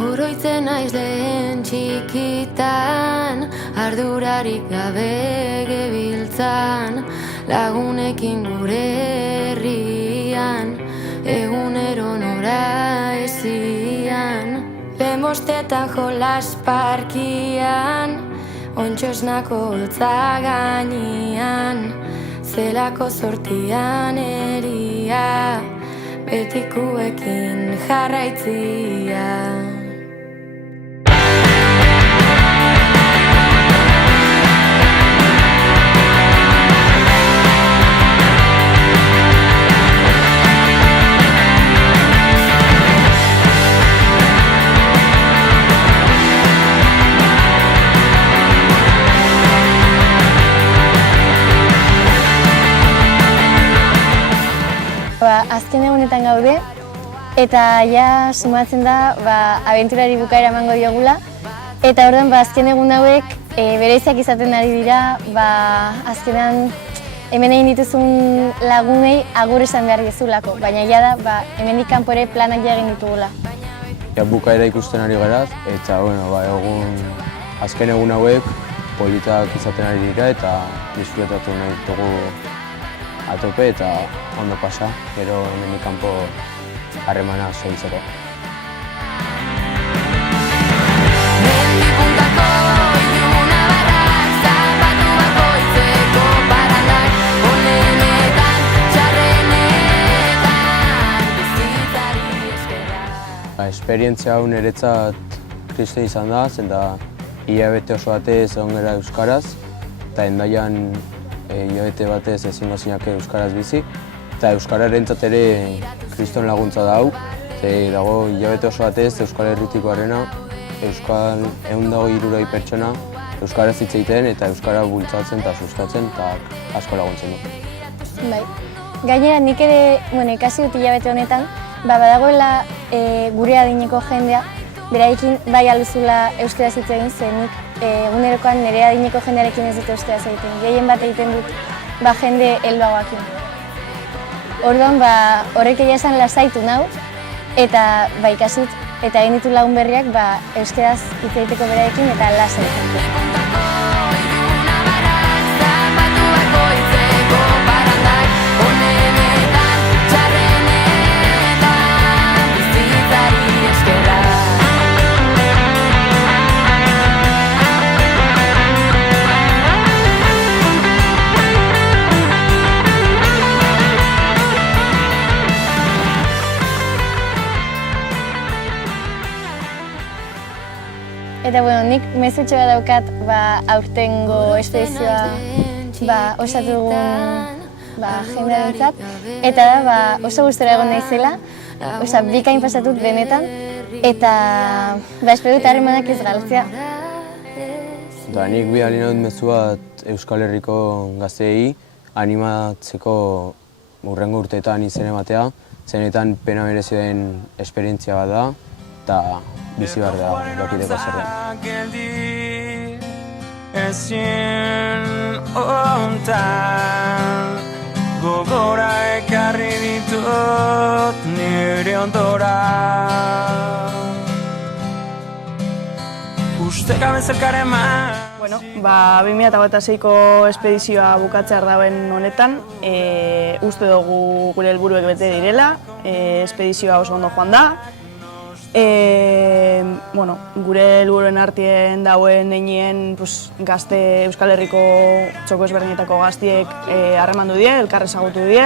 Oroitzen naiz lehen txikitan, ardurarik gabe gebiltzan, lagunekin gure herrian, egunero nora ezian. Lehenbostetan jolas parkian, ontxosnako holtza gainean, zelako sortian eria, betikuekin jarraitzia. Azken egunetan gaude, eta ja sumatzen da abenturari bukaera emango diogula. Eta orduan azken egun hauek bereziak izaten ari dira, azkenan hemen egin dituzun lagunei agur esan behar dizulako, baina ja da hemendik kanpo ere planak ja egin ditugula. Bukaera ikusten ari gara, eta azken egun hauek politak izaten ari dira eta disfrutatu nahi dugu atope eta ondo pasa, gero hemendik kanpo harremana soiltzeko. Esperientzia hau niretzat kristoi izan da, zenta hilabete oso batez egon gara euskaraz, eta Hendaian hilabete batez ezingo zinake euskaraz bizi, eta euskararentzat ere kriston laguntza da hau, dago hilabete oso batez Euskal Herritikoarena, euskal 120 pertsona euskaraz hitz egiten eta euskara bultzatzen eta sustatzen eta asko laguntzen du. Bai. Gainera nik ere ikasi dut hilabete honetan, badagoela gure adineko jendea, beraiekin bai alduzula euskaraz hitz egin zen, nik egunerokoan nire adineko jendearekin ez dut euskaraz egiten. Gehien bat egiten dut jende helduagoekin. Orduan horrek egia esan lasaitu nau, eta ikasi dut, eta egin ditu lagun berriak euskaraz hitz egiteko beraiekin eta lasai izan. Eta nik mezutxo bat daukat aurtengo espedizioa osatu dugun jendearentzat, eta da oso gustora egon naizela, bikain pasatut benetan, eta espero dut harremanak ez galtzea. Nik bidali nahi dut mezu bat Euskal Herriko gazteei animatzeko hurrengo urteetan izen ematea, zenetan pena merezi den esperientzia bat da, eta bizi behar da dakiteko zer den. Ezin hontan gogora ekarri ditut nire ondora. Ustekabe zelkaren ma. 2026ko espedizioa bukatzear dauen honetan, uste dugu gure helburuek bete direla, espedizioa oso ondo joan da. Gure helburuen artean dauen einien gazte Euskal Herriko txoko ezberdinetako gaztiek harremandu die, elkar ezagutu die.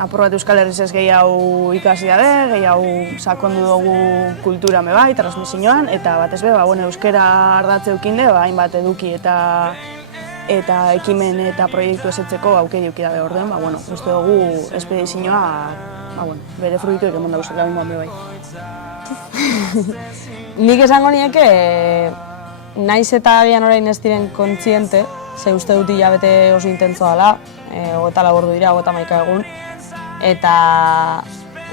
Apur bat Euskal Herriz ez gehiago ikasi dabe, gehiago sakondu dugu kultura bai, transmisioan, eta batez be, euskara ardatze eukinde, hainbat eduki eta ekimen eta proiektu esetzeko aukeri euki dabe orden, uste dugu espedizioa bere fruituek emon dauzak gamingoan bai. Nik esango nieke, naiz eta agian orain ez diren kontziente, ze uste dut hilabete oso intentzo dela, 24 ordu dira, 31 egun, eta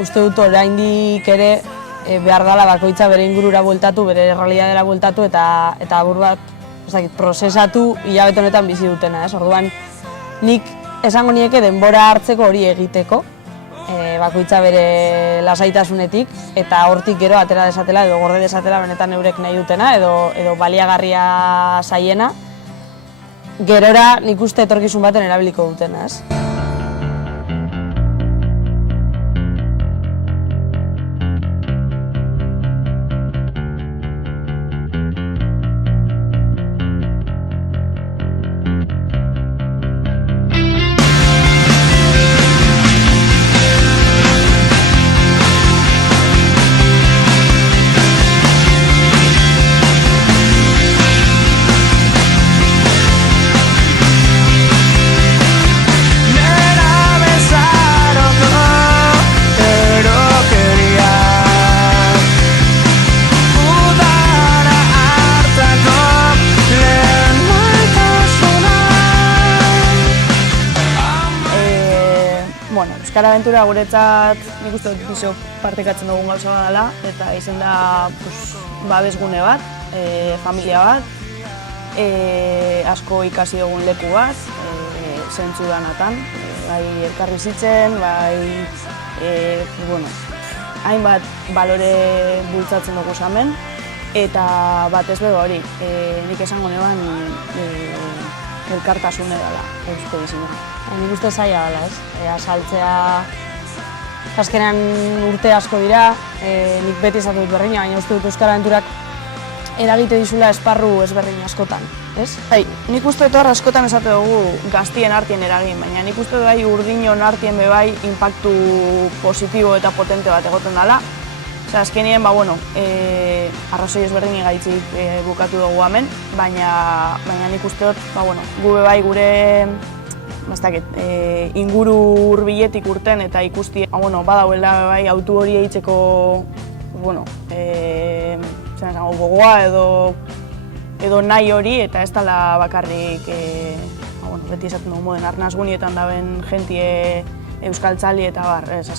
uste dut oraindik ere behar dela bakoitza bere ingurura bueltatu, bere errealitatea bueltatu eta abur bat prozesatu hilabete honetan bizi dutena. Orduan, nik esango nieke denbora hartzeko hori egiteko, bakoitza bere lasaitasunetik, eta hortik gero atera desatela edo gorde desatela benetan eurek nahi dutena edo baliagarria zaiena, gerora nik uste etorkizun baten erabiliko dutena, ez? Euskara Aventura guretzat nik uste dut piso partekatzen dugun gauza bat dela, eta izan da babesgune bat, familia bat, asko ikasi dugun leku bat, zentzu danatan, bai elkarbizitzen, bai hainbat balore bultzatzen dugu zamen, eta batez bego hori, nik esango neban elkartasune dela eusko bizina. Nik uste zaila dela, ez? Azaltzea azkenean urte asko dira, nik beti izatu dut berdina, baina uste dut Euskal Aventurak eragite dizula esparru ezberdin askotan, ez? Bai, nik uste dut hor askotan esate dugu gaztien artien eragin, baina nik uste dut bai urdinon artien bebai inpaktu positibo eta potente bat egoten dela. Azkenien, arrazoi ezberdin gaitzik bukatu dugu hemen, baina nik uste dut, gu bebai gure inguru hurbiletik urten eta ikusti badauela bai autu hori eitzeko gogoa edo nahi hori, eta ez dela bakarrik beti esaten dugu moden arnaz gunietan daben jentie euskaltzali eta bar, ez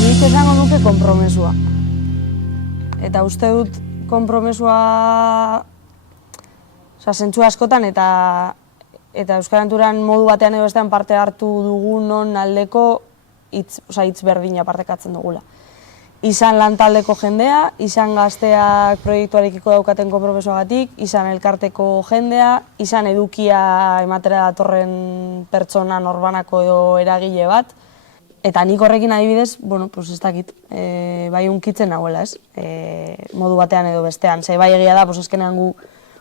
Nik esango nuke konpromesua. Eta uste dut konpromesua zentzu askotan eta Euskal Aventuran modu batean edo bestean parte hartu dugunon aldeko hitz berdina partekatzen dugula. Izan lantaldeko jendea, izan gazteak proiektuarekiko daukaten konpromesuagatik, izan elkarteko jendea, izan edukia ematera datorren pertsona norbanako edo eragile bat. Eta nik horrekin adibidez, ez dakit, bai unkitzen nagoela, ez? Modu batean edo bestean. Bai egia da, azkenean gu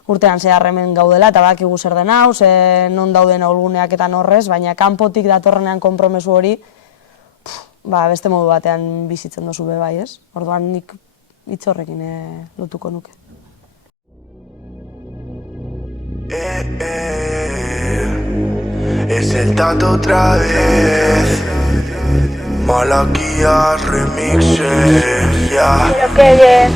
urtean zehar hemen gaudela, eta badakigu zer den hau, non dauden ahulguneak eta norrez, baina kanpotik datorrenean konpromesu hori, beste modu batean bizitzen dozu be bai, ez? Orduan nik hitz horrekin lotuko nuke. Es el Tato otra vez. Malaquías remixes, ya. Pero qué bien.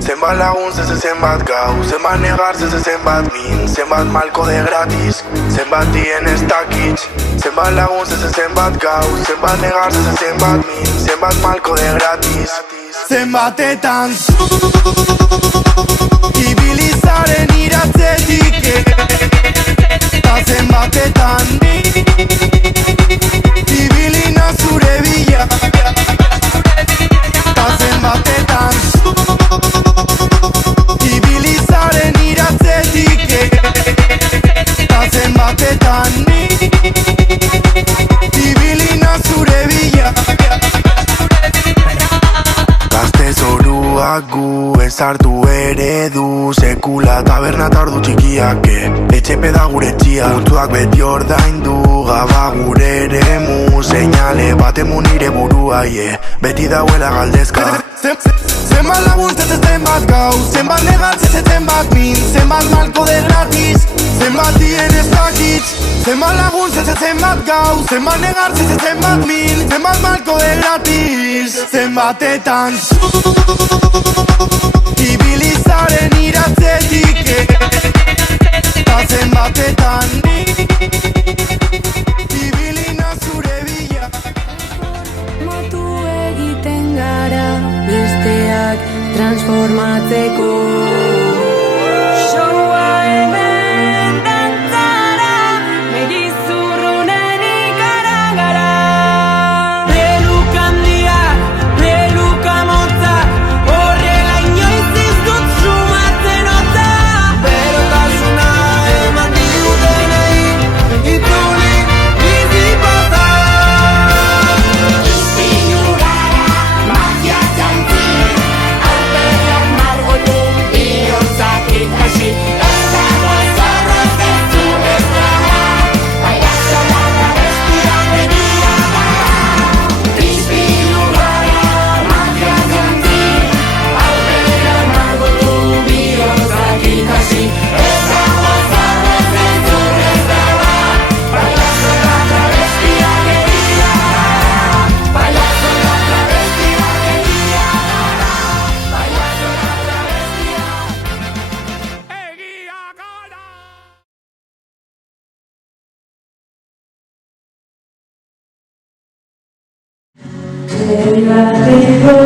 Zenbat lagun zenbat gau, zenbat negar zenbat min, zenbat malko de gratis, zenbat dien ez dakitz. Zenbat lagun zenbat gau, zenbat negar zenbat min, zenbat malko de gratis. Zenbatetan ibilizaren iratzetik, eta zenbatetan ibilina zure bila, eta zenbatetan ibilizaren iratzetik, eta zenbatetan ibilina zure bila. Gazte zoruak gu ezartu eredu, sekula taberna eta ordu txikiak, etxepe da gure txia, puntuak beti ordaindu, gaba gure eremu, seinale batemu nire burua, beti dauela galdezka. Zenbat lagun zenbat gau, zenbat negar zenbat min, zenbat malko de gratis, zenbat dien ez dakitz. Zenbat lagun zenbat gau, zenbat negar zenbat min, zenbat malko de gratis. Zenbatetan ibilizaren iratzetik, eta zenbatetan ibilina zure bila. Motu egiten gara besteak transformatzeko. Zer bateko